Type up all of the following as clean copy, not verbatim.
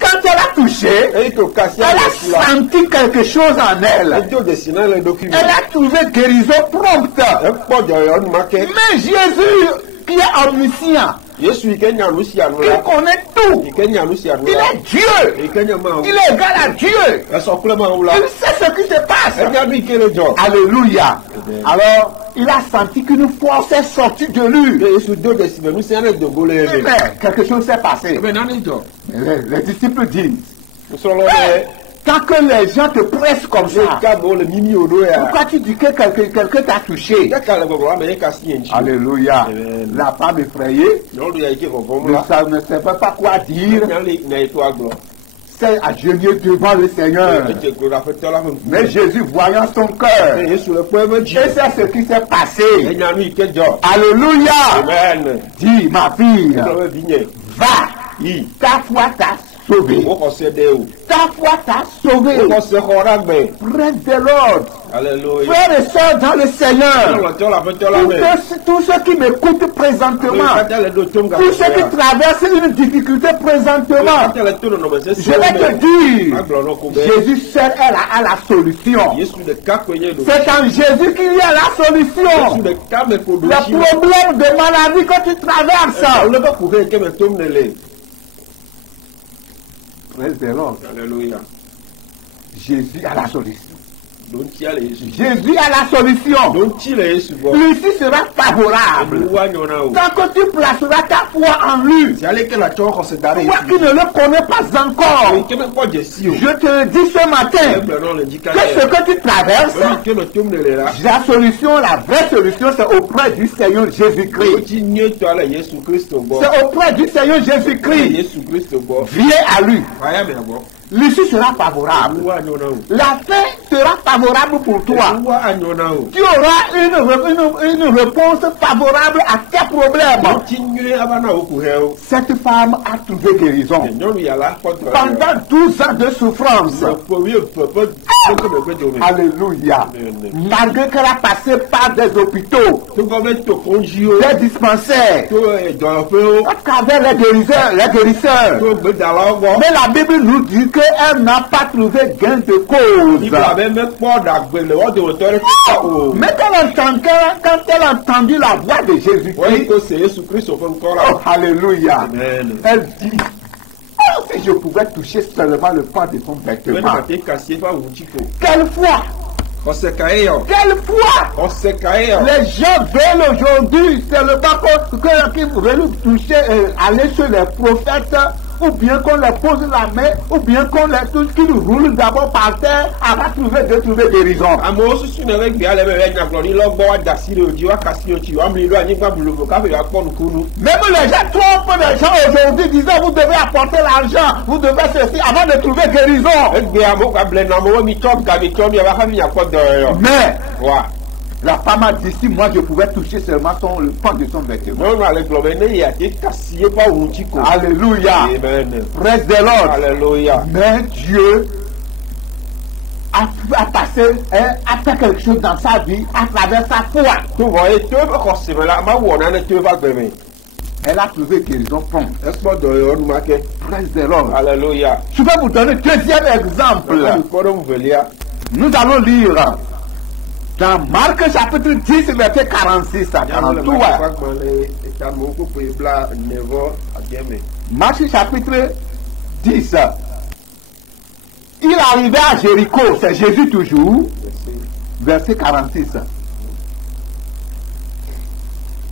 Quand elle a touché, elle a senti quelque chose en elle. Elle a trouvé guérison prompte. Mais Jésus, qui est omniscient, il connaît tout. Il est Dieu. Il est égal à Dieu. Il sait ce qui se passe. Alléluia. Alors, il a senti qu'une force est sortie de lui. Mais quelque chose s'est passé. Les disciples disent, tant que les gens te pressent comme ça, pourquoi tu dis que quelqu'un t'a touché? Alléluia. La femme effrayée ne savait pas quoi dire. C'est à genoux devant le Seigneur. Mais Jésus, voyant son cœur, et c'est ce qui s'est passé. Alléluia. Dis, ma fille, va, ta foi t'a sauvé. Ta foi t'a sauvé. Praise the Lord. Alléluia. Frères et sœurs dans le Seigneur, tous ceux qui m'écoutent présentement, tous ceux qui traversent une difficulté présentement, je vais te dire, Jésus seul a la solution. C'est en Jésus qu'il y a la solution. Le problème de maladie que tu traverses, praise the Lord. Alléluia. Jésus a la solution. Jésus a la solution. Lui sera favorable. Tant que tu placeras ta foi en lui, toi qui ne le connais pas encore, je te dis ce matin que ce que tu traverses, la solution, la vraie solution, c'est auprès du Seigneur Jésus-Christ. C'est auprès du Seigneur Jésus-Christ. Viens à lui. L'issue sera favorable. La fin sera favorable pour toi. Tu auras une réponse favorable à tes problèmes. Cette femme a trouvé guérison. Pendant 12 ans de souffrance. Alléluia. Malgré qu'elle a passé par des hôpitaux, des dispensaires, à travers les guérisseurs. Mais la Bible nous dit qu'elle n'a pas trouvé gain de cause. Mais quand elle a entendu la voix de Jésus-Christ, oh, alléluia, elle dit, oh, si je pouvais toucher seulement le pan de son vêtement. Quelle foi! Quelle foi! Les gens veulent aujourd'hui seulement qu'ils veulent toucher, aller sur les prophètes, ou bien qu'on leur pose la main, ou bien qu'on les touche, qu'ils roulent d'abord par terre avant de trouver guérison. Même les gens trompent les gens aujourd'hui disant vous devez apporter l'argent, vous devez ceci avant de trouver guérison. Mais la femme a dit si moi je pouvais toucher seulement le pan de son vêtement. Alléluia. Praise the Lord. Alléluia. Mais Dieu a passé, a fait quelque chose dans sa vie à travers sa foi. Elle a trouvé guérison prompte. Praise the Lord. Alléluia. Je vais vous donner un deuxième exemple. Nous allons lire dans Marc chapitre 10, verset 46 à 43. Marc chapitre 10. Il arrivait à Jéricho, c'est Jésus toujours, verset 46.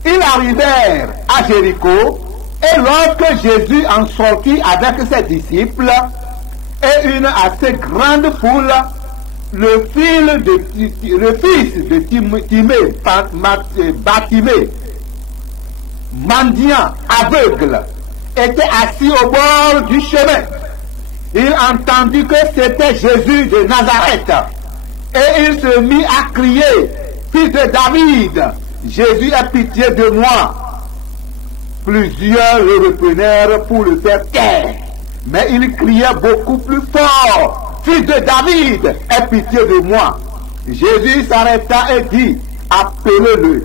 Ils arrivèrent à Jéricho, et lorsque Jésus en sortit avec ses disciples et une assez grande foule, le fils de Timée, Bartimée, mendiant, aveugle, était assis au bord du chemin. Il entendit que c'était Jésus de Nazareth. Et il se mit à crier, fils de David, Jésus a pitié de moi. Plusieurs le reprenèrent pour le faire taire. Mais il criait beaucoup plus fort, fils de David, aie pitié de moi. Jésus s'arrêta et dit, appelez-le.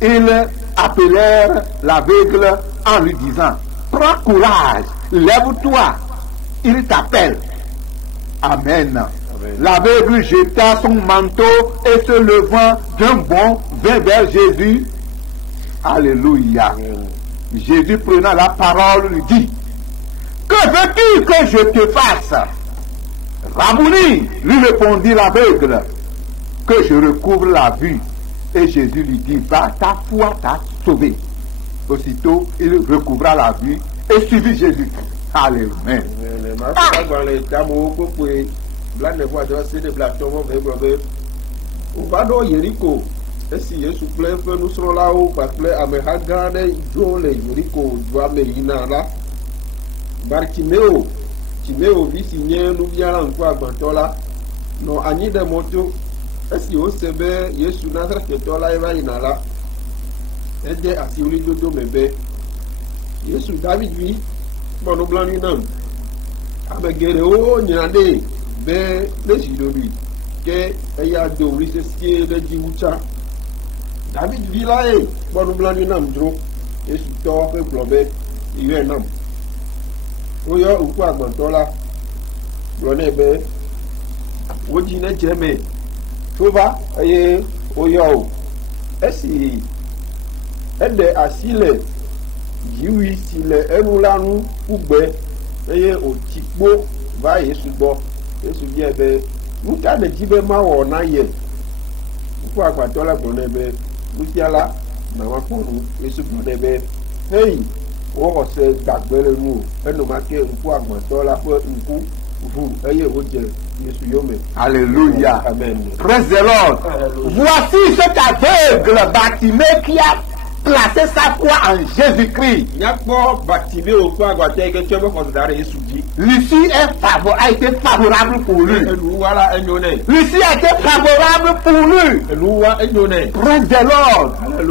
Ils appelèrent l'aveugle en lui disant, prends courage, lève-toi, il t'appelle. Amen. L'aveugle jeta son manteau et se levant d'un bond vint vers Jésus. Alléluia. Amen. Jésus prenant la parole lui dit: que veux-tu que je te fasse? Rabouni, lui répondit l'aveugle, que je recouvre la vue. Et Jésus lui dit: va, ta foi t'a sauvé. Aussitôt, il recouvra la vue et suivit Jésus. Alléluia. Esi Yesu kple eƒe nusrɔ̃lawo kpakple ameha gã aɖe dzo le Yeriko dua me yina la, Bartimeo, Timeo vi si nye nubiala ŋkuagbãtɔ la, nɔ anyi ɖe mɔto. Esi wose be Yesu Nazaretitɔ la va yina la, ede asi ɣlidodo me be, Yesu David vi, kpɔ nublanui nam. Ame geɖewo nyra ɖe be ne zi ɖoɖoe, ke eya do ɣli sesĩe ɖe dzi wu tsã. David vi la ye kpɔ nublanui nam dzro. Yesu tɔ ƒe gblɔ be yɔe nam. Woyɔ ŋkuagbãtɔ la gblɔ nɛ be wodzi ne dze me tso va eye woyɔ o. Esi eɖe asi le dziwui si le enu la ŋu ƒugbe eye wòtsi kpo va Yesu gbɔ. Yesu biae be nu ka nèdzi be mawɔ na ye? Ŋkuagbãtɔ la gblɔ nɛ be nufiala, mama kpɔ nu. Yesu gblɔ nɛ be hei, wowɔ se gbagbe le nu o. Enumake ŋkuagbãtɔ la ƒe ŋku vu eye wodze Yesu yome. Alléluia. Amen. Praise the Lord. Voici cet aveugle Bartimée qui a placé sa foi en Jésus-Christ. Lucie a été favorable pour lui. Lucie a été favorable pour lui. Praise the Lord.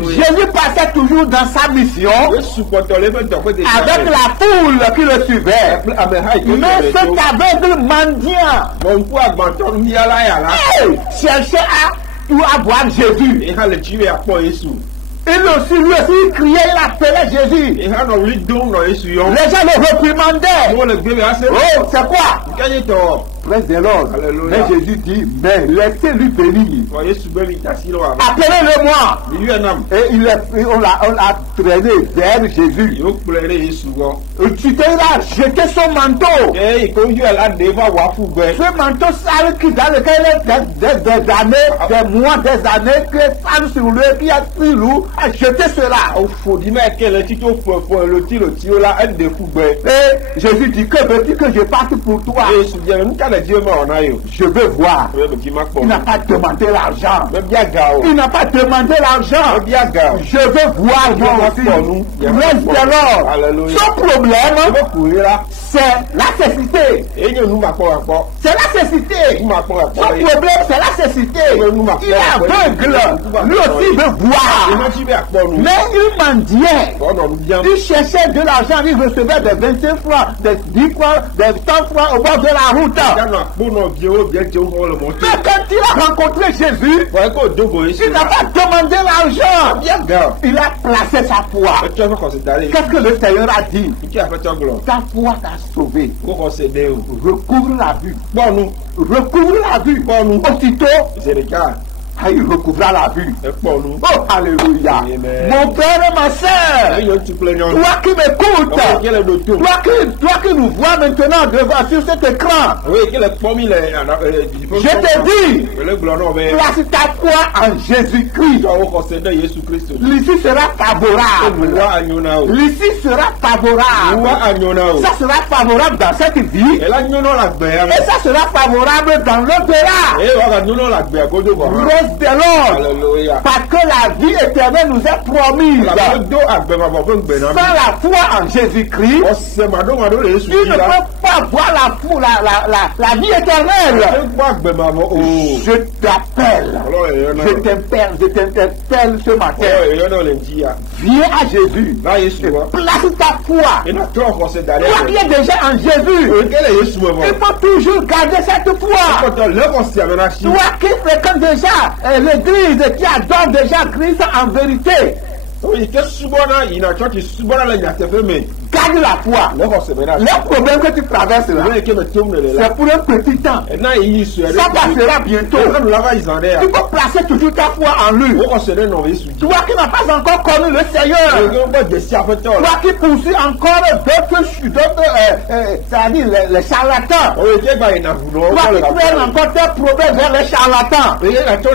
Jésus passait toujours dans sa mission avec la foule qui le suivait. Mais cet aveugle mendiant cherchait à voir Jésus. Il aussi criait, il appelait Jésus. Les gens le réprimandaient. Oh, c'est quoi? Praise the Lord. Mais Jésus dit, mais laissez-lui venir. Appelez-le-moi. Et on l'a traîné vers Jésus. Tu t'as jeté son manteau. Ce manteau sale qui dans lequel des années, des mois, des années, que femme sur lui, qui a pris loup, a jeté cela. Et Jésus dit, que veux-tu que je parte pour toi? Je veux voir. Il n'a pas demandé l'argent. Il n'a pas demandé l'argent. Je veux voir. Reste de l'or. Son problème, c'est la cécité. C'est la cécité. Son problème, c'est la cécité. Il est aveugle. Lui aussi veut voir. Mais il mendiait. Il cherchait de l'argent. Il recevait des 25 francs, des 10 francs, des 100 francs au bord de la route. Mais quand il a rencontré Jésus, il n'a pas demandé l'argent. Il a placé sa foi. Qu'est-ce que le Seigneur a dit? Ta foi t'a sauvé. Recouvre la vue. Recouvre la vue. Aussitôt, il recouvra la vue. Oh, alléluia. Mon père et ma soeur, toi qui m'écoutes, toi qui nous vois maintenant devant sur cet écran, je te dis, place ta foi en Jésus-Christ. L'ici sera favorable. L'ici sera favorable. Ça sera favorable dans cette vie. Et ça sera favorable dans l'au-delà. De l'ordre, parce que la vie éternelle nous est promise. Sans la foi en Jésus-Christ, tu ne peux pas voir la vie éternelle. Je t'appelle, je t'interpelle ce matin. Viens à Jésus. Place ta foi. Toi qui es déjà en Jésus, il faut toujours garder cette foi. Toi qui fréquentes déjà l'église, qui adore déjà Christ en vérité, garde de la foi, les problèmes que tu traverses là, c'est pour un petit temps. Ça passera bientôt. Tu peux placer toujours ta foi en lui. Toi qui n'as pas encore connu le Seigneur, toi qui poursuis encore d'autres, c'est-à-dire les charlatans, toi qui traînes encore tes problèmes vers les charlatans, je te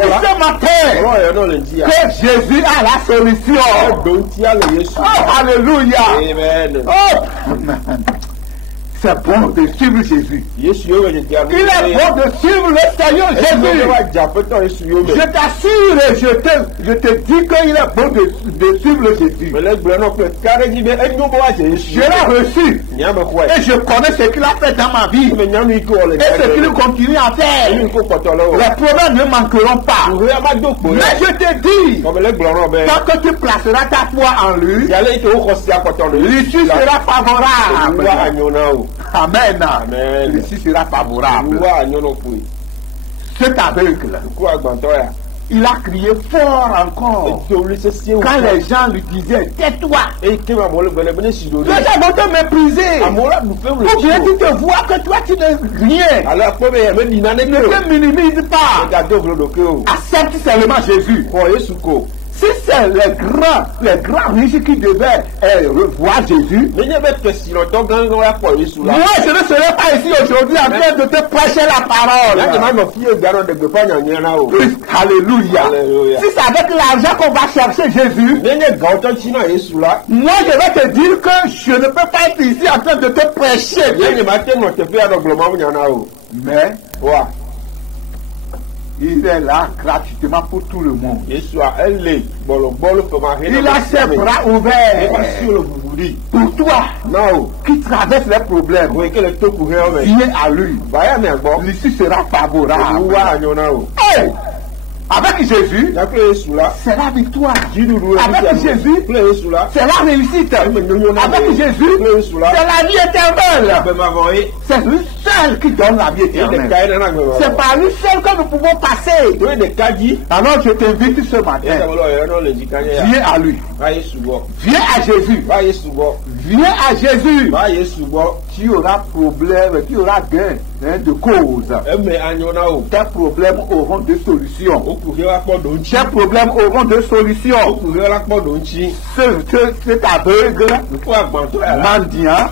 dis ce matin que Jésus a la solution. Oh, alléluia. Amen. Oh, c'est bon de suivre Jésus. Il est bon de suivre le Seigneur Jésus. Je t'assure et je te dis qu'il est bon de suivre le Jésus. Je l'ai reçu. Et je connais ce qu'il a fait dans ma vie. Et ce qu'il continue à faire. Les problèmes ne manqueront pas. Mais je te dis, tant que tu placeras ta foi en lui, l'issue sera favorable. Amen. Amen. L'issue sera favorable. Cet aveugle, il a crié fort encore. Quand les gens lui disaient, tais-toi. Les gens vont te mépriser. Ou bien tu te vois que toi tu n'es rien. Ne te minimise pas. Accepte seulement Jésus. Si c'est les grands riches qui devaient revoir Jésus, moi je ne serai pas ici aujourd'hui en train de te prêcher la parole. Alléluia. Si c'est avec l'argent qu'on va chercher Jésus, moi je vais te dire que je ne peux pas être ici en train de te prêcher. Mais il est là gratuitement pour tout le monde. Il a ses bras ouverts pour toi qui traverse les problèmes. Viens à lui. L'issue sera favorable. Hey! Avec Jésus, c'est la victoire. Avec Jésus, c'est la réussite. Avec Jésus, c'est la vie éternelle. C'est lui seul qui donne la vie éternelle. C'est par lui seul que nous pouvons passer. Alors je t'invite ce matin. Viens à lui. Viens à Jésus. Viens à Jésus. Tu auras problème, tu auras gain de cause. Tes problèmes auront des solutions. Tes problèmes auront des solutions. Cet aveugle, mendiant,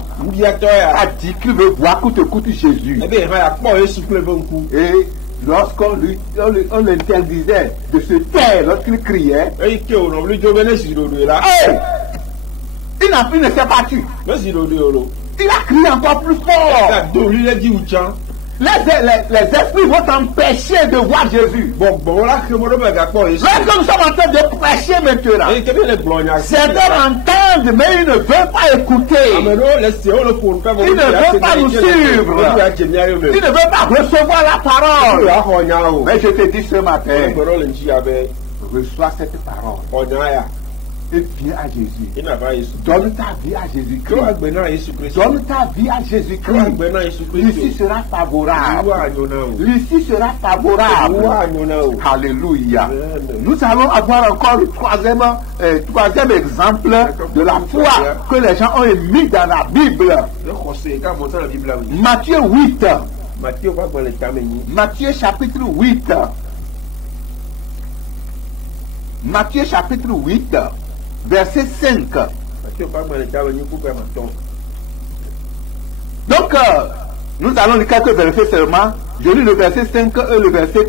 a dit qu'il veut voir coûte Jésus. Et lorsqu'on l'interdisait de se taire lorsqu'il criait, il ne s'est pas tu. Il a crié encore plus fort. Les esprits vont t'empêcher de voir Jésus. Lorsque nous sommes en train de prêcher maintenant, certains entendent, mais ils ne veulent pas écouter. Ils ne veulent pas nous suivre. Ils ne veulent pas recevoir la parole. Mais je te dis ce matin, reçois cette parole. Et viens à Jésus. Donne ta vie à Jésus-Christ. Donne ta vie à Jésus-Christ. L'issue sera favorable. L'issue sera favorable. Alléluia. Nous allons avoir encore le troisième exemple de la foi que les gens ont émis dans la Bible. Matthieu 8. Matthieu chapitre 8. Matthieu chapitre 8. Verset 5. Donc, nous allons lire quelques versets seulement. Je lis le verset 5 et le verset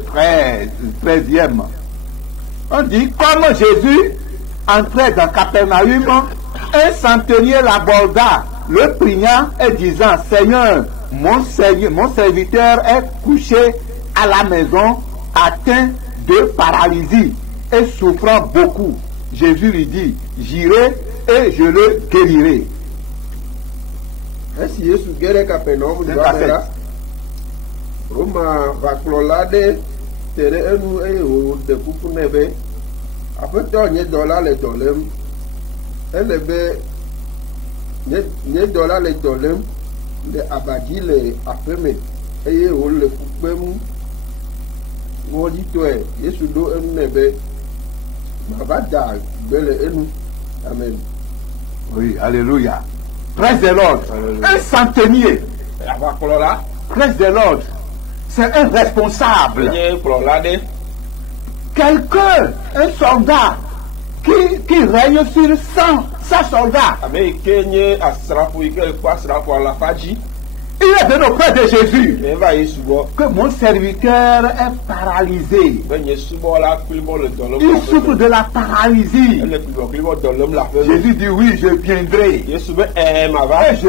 13e. On dit, comme Jésus entrait dans Capernaum, un centenier l'aborda, le priant et disant, Seigneur, mon serviteur est couché à la maison, atteint de paralysie et souffrant beaucoup. Jésus lui dit, j'irai et je le guérirai. Ainsi, Jésus guérit Capernaum, Roma vaklolade tere enu o de kuku nebe. Apeto nye dola le dolem. Elebe nye dola le dolem le abadi le apeme. Eye o le kukpemu. Ngodi toe Yesu do enu nebe. Mabada bele enu. Amen. Oui, alléluia. Praise the Lord. Un centenier. Praise the Lord. C'est un responsable. Quelqu'un, un soldat qui règne sur 100 soldats. Il est venu auprès de Jésus que mon serviteur est paralysé. Il souffre de la paralysie. Jésus dit oui, je viendrai. Et je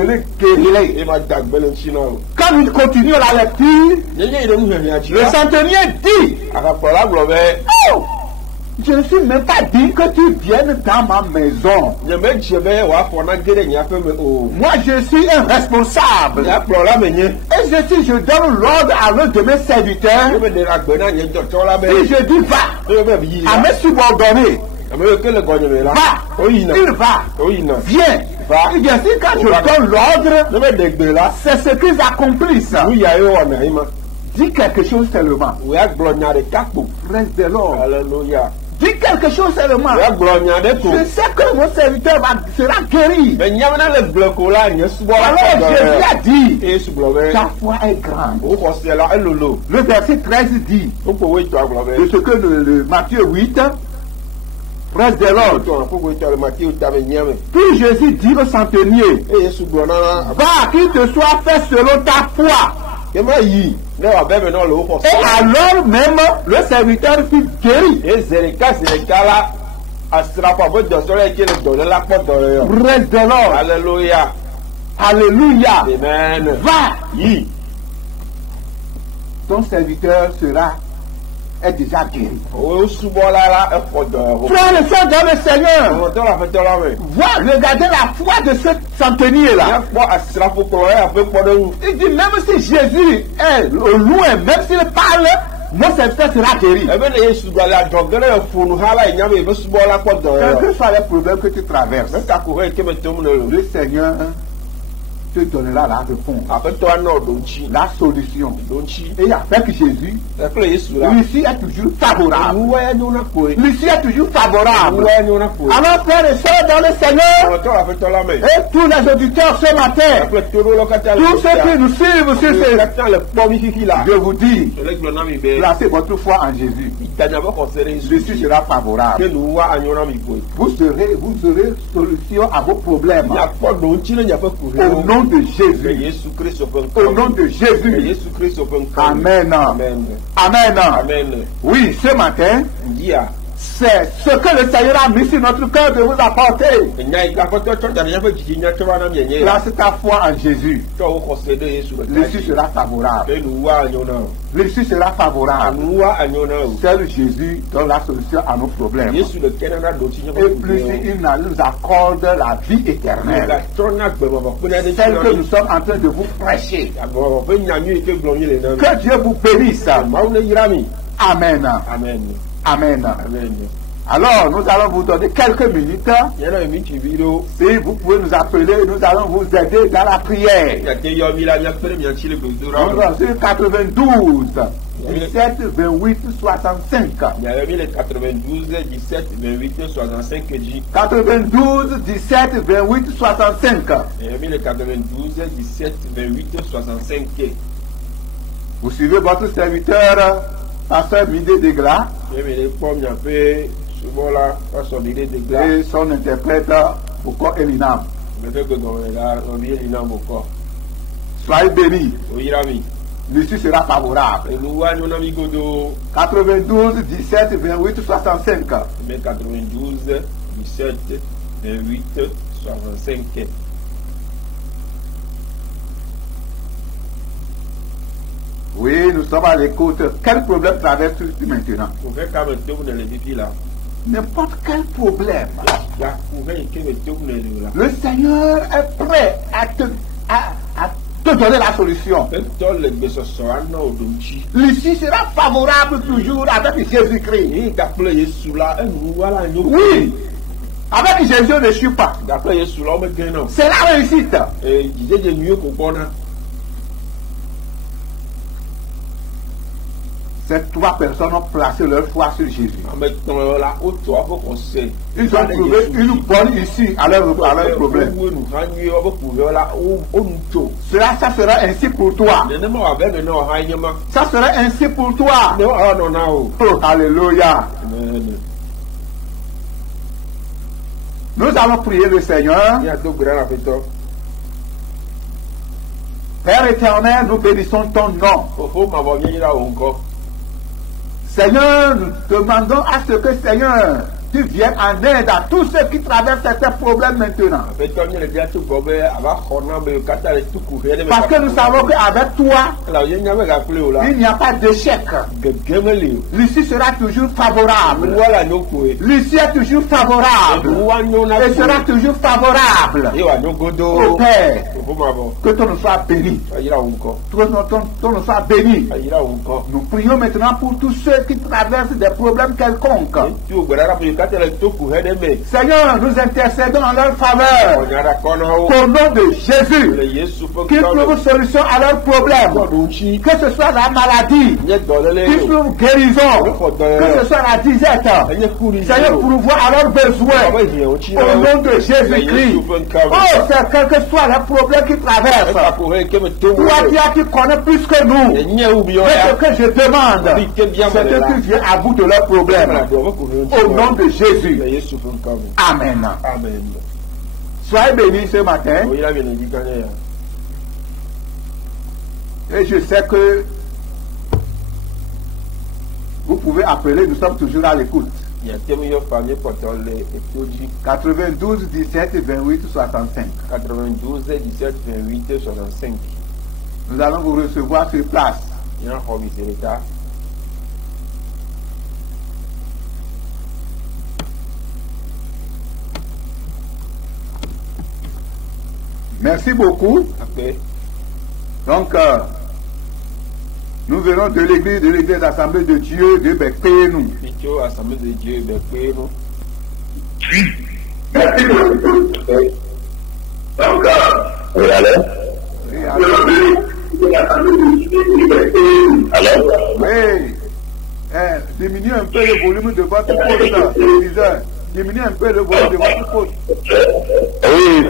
le guérirai. Quand il continue la lecture, le centenier dit oh, je ne suis même pas dit que tu viennes dans ma maison. Moi, je suis un responsable. Et je donne l'ordre à l'un de mes serviteurs. Et je dis va à mes subordonnés. Va, il va, viens. Et bien sûr, quand je donne l'ordre, c'est ce qu'ils accomplissent. Dis quelque chose seulement. Praise the Lord. Alléluia. Dis quelque chose seulement. Je sais que mon serviteur sera guéri. Alors Jésus a dit, ta foi est grande. Le verset 13 dit, de ce que le Matthieu 8, praise the Lord. Puis Jésus dit au centenier, va, qu'il te soit fait selon ta foi. Et alors même, le serviteur fut guéri. Praise the Lord. Alléluia. Alléluia. Amen. Va. Ton serviteur est déjà guéri. Frère et soeur dans le Seigneur, vois, regardez la foi de ce centenier-là. Il dit, même si Jésus est au loin, même s'il parle, mon serviteur sera guéri. Quel que soit le problème que tu traverses, le Seigneur te donnera la réponse, la solution. Et avec Jésus, l'issue est toujours favorable. L'issue est toujours favorable. Alors, frères et sœurs dans le Seigneur, et tous les auditeurs ce matin, tous ceux qui nous suivent sur je vous dis, placez votre foi en Jésus. L'issue sera favorable. Vous aurez solution à vos problèmes. Au nom de Jésus. Au nom de Jésus. Amen. Amen. Amen. Oui, ce matin, c'est ce que le Seigneur a mis sur notre cœur de vous apporter. Place ta foi en Jésus. L'issue sera favorable. L'issue sera favorable. Seul Jésus donne la solution à nos problèmes. Et plus il nous accorde la vie éternelle. Celle que nous sommes en train de vous prêcher. Que Dieu vous bénisse. Amen. Amen. Amen. Alors, nous allons vous donner quelques minutes. Si vous pouvez nous appeler, nous allons vous aider dans la prière. Nous sommes sur 92 17 28 65. 92 17 28 65. Vous suivez votre serviteur, Pasteur Midé Degla, et son interprète Boko Elinam. Soyez bénis. L'issue sera favorable. 92 17 28 65. 92 17 28 65. Oui, nous sommes à l'écoute. Quel problème traverses-tu maintenant? N'importe quel problème. Le Seigneur est prêt à te donner la solution. L'issue sera favorable toujours avec Jésus-Christ. Oui. Avec Jésus, on ne suit pas. C'est la réussite. Ces 3 personnes ont placé leur foi sur Jésus. Ils ont trouvé une bonne issue à leur problème. Ça sera ainsi pour toi. Ça sera ainsi pour toi. Oh, alléluia. Nous allons prier le Seigneur. Père éternel, nous bénissons ton nom. Seigneur, nous demandons à ce que, Seigneur, tu viennes en aide à tous ceux qui traversent certains problèmes maintenant. Parce que nous savons qu'avec toi, il n'y a pas d'échec. L'issue sera toujours favorable. L'issue est toujours favorable. Et sera toujours favorable. Ô Père, que ton nom soit béni. Ton nom soit béni. Nous prions maintenant pour tous ceux qui traversent des problèmes quelconques. Seigneur, nous intercédons en leur faveur. Au nom de Jésus, qu'ils trouvent solution à leurs problèmes. Que ce soit la maladie, qu'ils trouvent guérison. Que ce soit la disette. Seigneur, pourvoir à leurs besoins. Au nom de Jésus-Christ. Oh, c'est quel que soit le problème qu'ils traversent. Toi qui connais plus que nous. Mais ce que je demande, c'est que tu viennes à bout de leurs problèmes. Au nom de Jésus. Amen. Amen. Soyez bénis ce matin. Et je sais que vous pouvez appeler, nous sommes toujours à l'écoute. 92 17 28 65. 92 17 28 65. Nous allons vous recevoir sur place. Merci beaucoup. Okay. Donc, nous venons de l'église Assemblée de Dieu de Bekpénou. Assemblée de Dieu de Bekpénou. Donc, oui, allô? Oui. Diminuez un peu le volume de votre poste téléviseur. Diminuez un peu le volume de votre poste. Oui,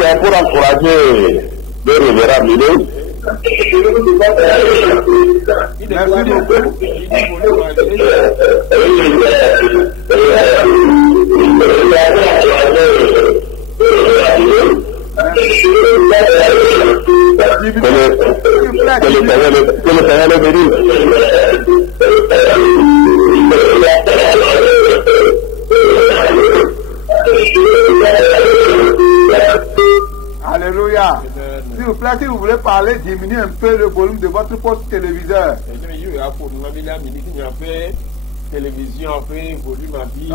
c'est pour encourager le révérend Milou. Merci beaucoup. Que le Seigneur le bénisse. Alléluia. S'il vous plaît, si vous voulez parler, diminuez un peu le volume de votre poste téléviseur.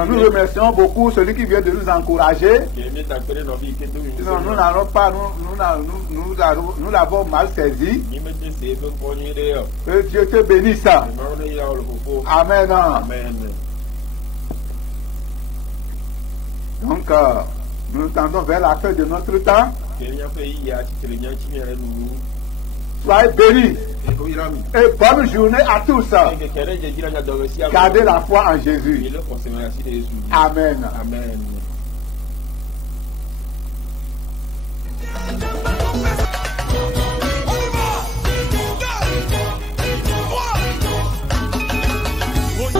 Nous remercions beaucoup celui qui vient de nous encourager. Sinon, nous l'avons mal saisi. Que Dieu te bénisse. Amen. Donc, nous tendons vers la fin de notre temps. Soyez bénis. Et bonne journée à tous. Gardez la foi en Jésus. Amen. Amen.